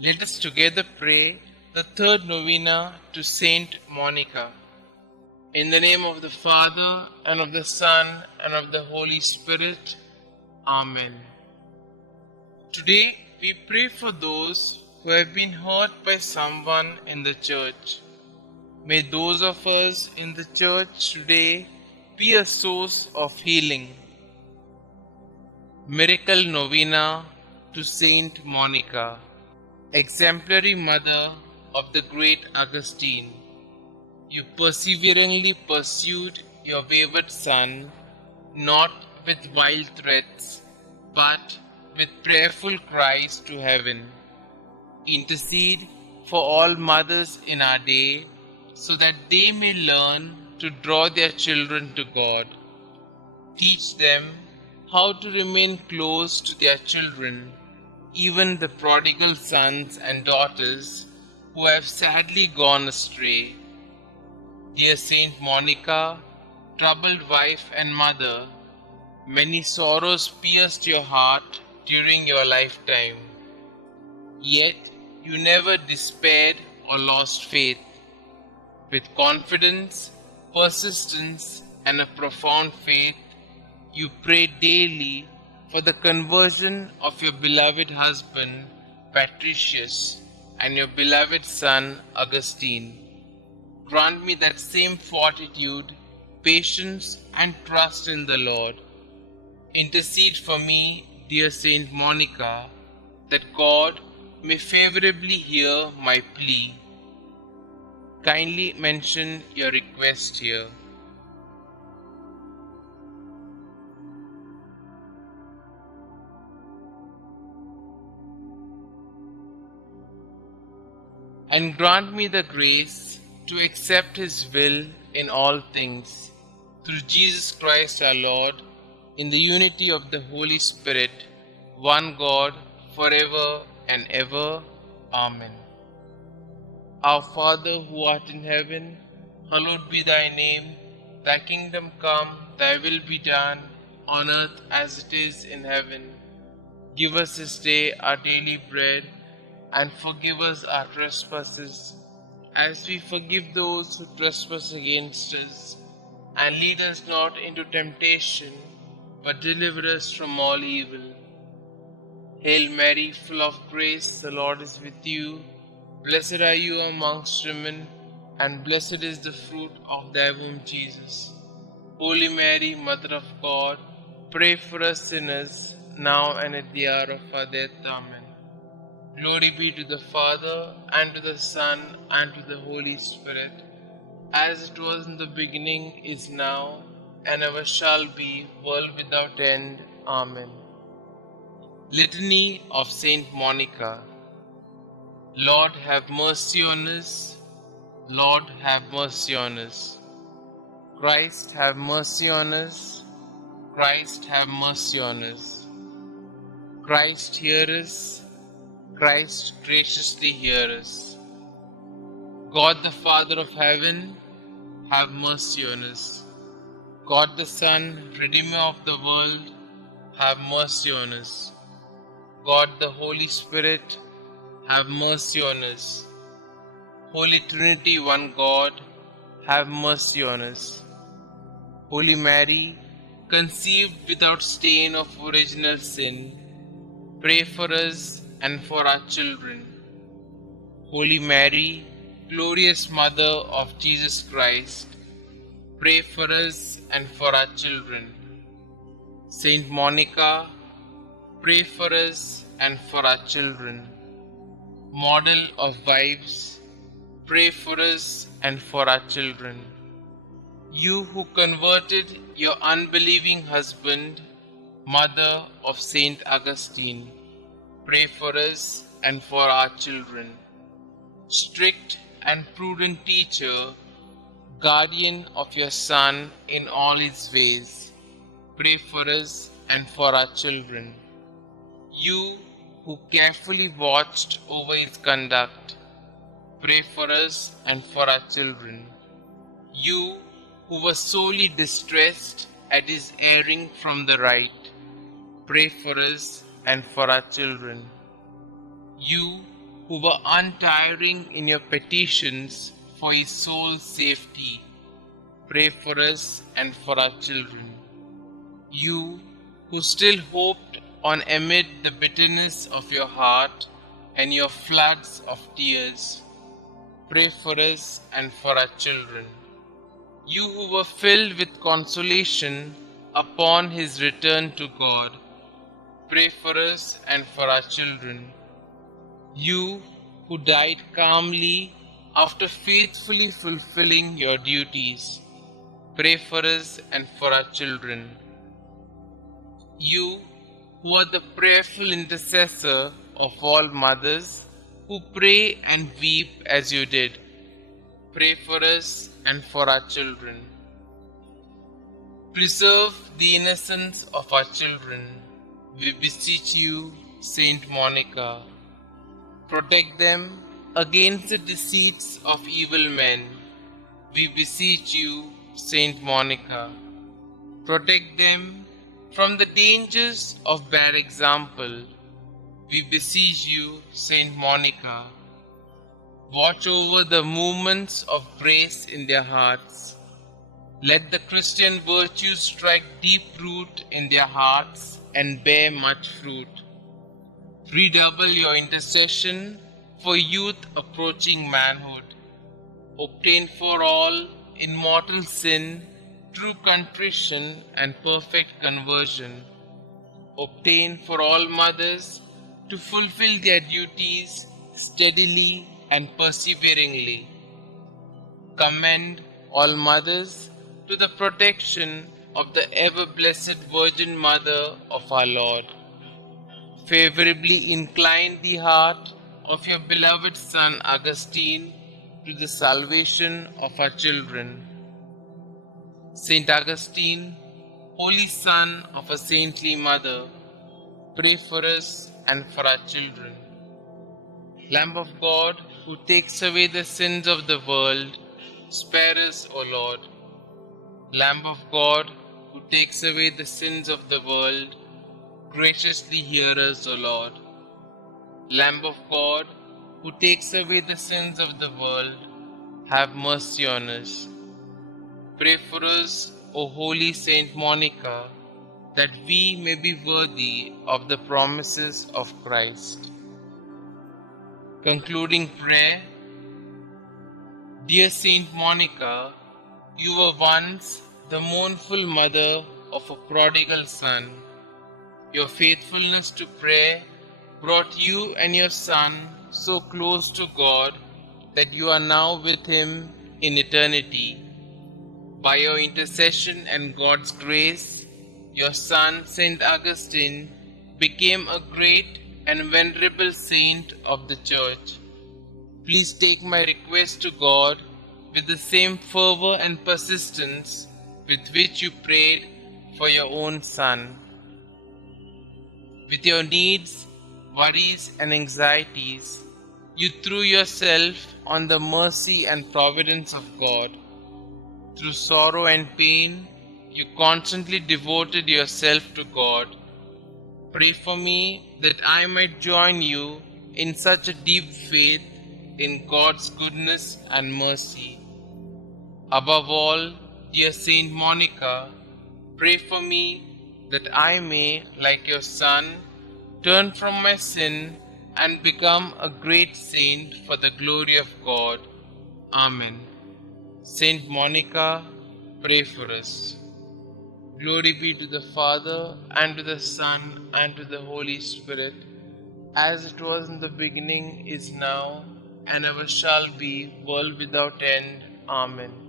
Let us together pray the third novena to Saint Monica. In the name of the Father, and of the Son, and of the Holy Spirit. Amen. Today we pray for those who have been hurt by someone in the church. May those of us in the church today be a source of healing. Miracle Novena to Saint Monica, exemplary mother of the great Augustine. You perseveringly pursued your wayward son, not with wild threats, but with prayerful cries to heaven. Intercede for all mothers in our day, so that they may learn to draw their children to God. Teach them how to remain close to their children, even the prodigal sons and daughters who have sadly gone astray. Dear Saint Monica, troubled wife and mother, many sorrows pierced your heart during your lifetime. Yet you never despaired or lost faith. With confidence, persistence, and a profound faith, you prayed daily for the conversion of your beloved husband, Patricius, and your beloved son, Augustine. Grant me that same fortitude, patience, and trust in the Lord. Intercede for me, dear Saint Monica, that God may favorably hear my plea. Kindly mention your request here. And grant me the grace to accept His will in all things, through Jesus Christ our Lord, in the unity of the Holy Spirit, one God, forever and ever. Amen. Our Father who art in heaven, hallowed be thy name. Thy kingdom come, thy will be done, on earth as it is in heaven. Give us this day our daily bread, and forgive us our trespasses, as we forgive those who trespass against us. And lead us not into temptation, but deliver us from all evil. Hail Mary, full of grace, the Lord is with you. Blessed are you amongst women, and blessed is the fruit of thy womb, Jesus. Holy Mary, Mother of God, pray for us sinners, now and at the hour of our death. Amen. Glory be to the Father, and to the Son, and to the Holy Spirit, as it was in the beginning, is now, and ever shall be, world without end. Amen. Litany of Saint Monica. Lord, have mercy on us. Lord, have mercy on us. Christ, have mercy on us. Christ, have mercy on us. Christ, hear us. Christ, graciously hear us. God the Father of heaven, have mercy on us. God the Son, Redeemer of the world, have mercy on us. God the Holy Spirit, have mercy on us. Holy Trinity, one God, have mercy on us. Holy Mary, conceived without stain of original sin, pray for us and for our children. Holy Mary, glorious Mother of Jesus Christ, pray for us and for our children. Saint Monica, pray for us and for our children. Model of wives, pray for us and for our children. You who converted your unbelieving husband, Mother of Saint Augustine, pray for us and for our children. Strict and prudent teacher, guardian of your Son in all his ways, pray for us and for our children. You who carefully watched over his conduct, pray for us and for our children. You who were sorely distressed at his erring from the right, pray for us and for our children. You who were untiring in your petitions for his soul's safety, pray for us and for our children. You, who still hoped on amid the bitterness of your heart and your floods of tears, pray for us and for our children. You who were filled with consolation upon his return to God, pray for us and for our children. You who died calmly after faithfully fulfilling your duties, pray for us and for our children. You who are the prayerful intercessor of all mothers who pray and weep as you did, pray for us and for our children. Preserve the innocence of our children, we beseech you, Saint Monica. Protect them against the deceits of evil men, we beseech you, Saint Monica. Protect them from the dangers of bad example, we beseech you, Saint Monica. Watch over the movements of grace in their hearts. Let the Christian virtues strike deep root in their hearts and bear much fruit. Redouble your intercession for youth approaching manhood. Obtain for all in mortal sin true contrition and perfect conversion. Obtain for all mothers to fulfill their duties steadily and perseveringly. Commend all mothers to the protection of the ever-blessed Virgin Mother of our Lord. Favorably incline the heart of your beloved son Augustine to the salvation of our children. Saint Augustine, holy son of a saintly mother, pray for us and for our children. Lamb of God, who takes away the sins of the world, spare us, O Lord. Lamb of God, who takes away the sins of the world, graciously hear us, O Lord. Lamb of God, who takes away the sins of the world, have mercy on us. Pray for us, O holy Saint Monica, that we may be worthy of the promises of Christ. Concluding prayer. Dear Saint Monica, you were once the mournful mother of a prodigal son. Your faithfulness to prayer brought you and your son so close to God that you are now with him in eternity. By your intercession and God's grace, your son, Saint Augustine, became a great and venerable saint of the Church. Please take my request to God with the same fervor and persistence with which you prayed for your own son. With your needs, worries, and anxieties, you threw yourself on the mercy and providence of God. Through sorrow and pain, you constantly devoted yourself to God. Pray for me that I might join you in such a deep faith in God's goodness and mercy. Above all, dear Saint Monica, pray for me that I may, like your son, turn from my sin and become a great saint for the glory of God. Amen. Saint Monica, pray for us. Glory be to the Father, and to the Son, and to the Holy Spirit, as it was in the beginning, is now, and ever shall be, world without end. Amen.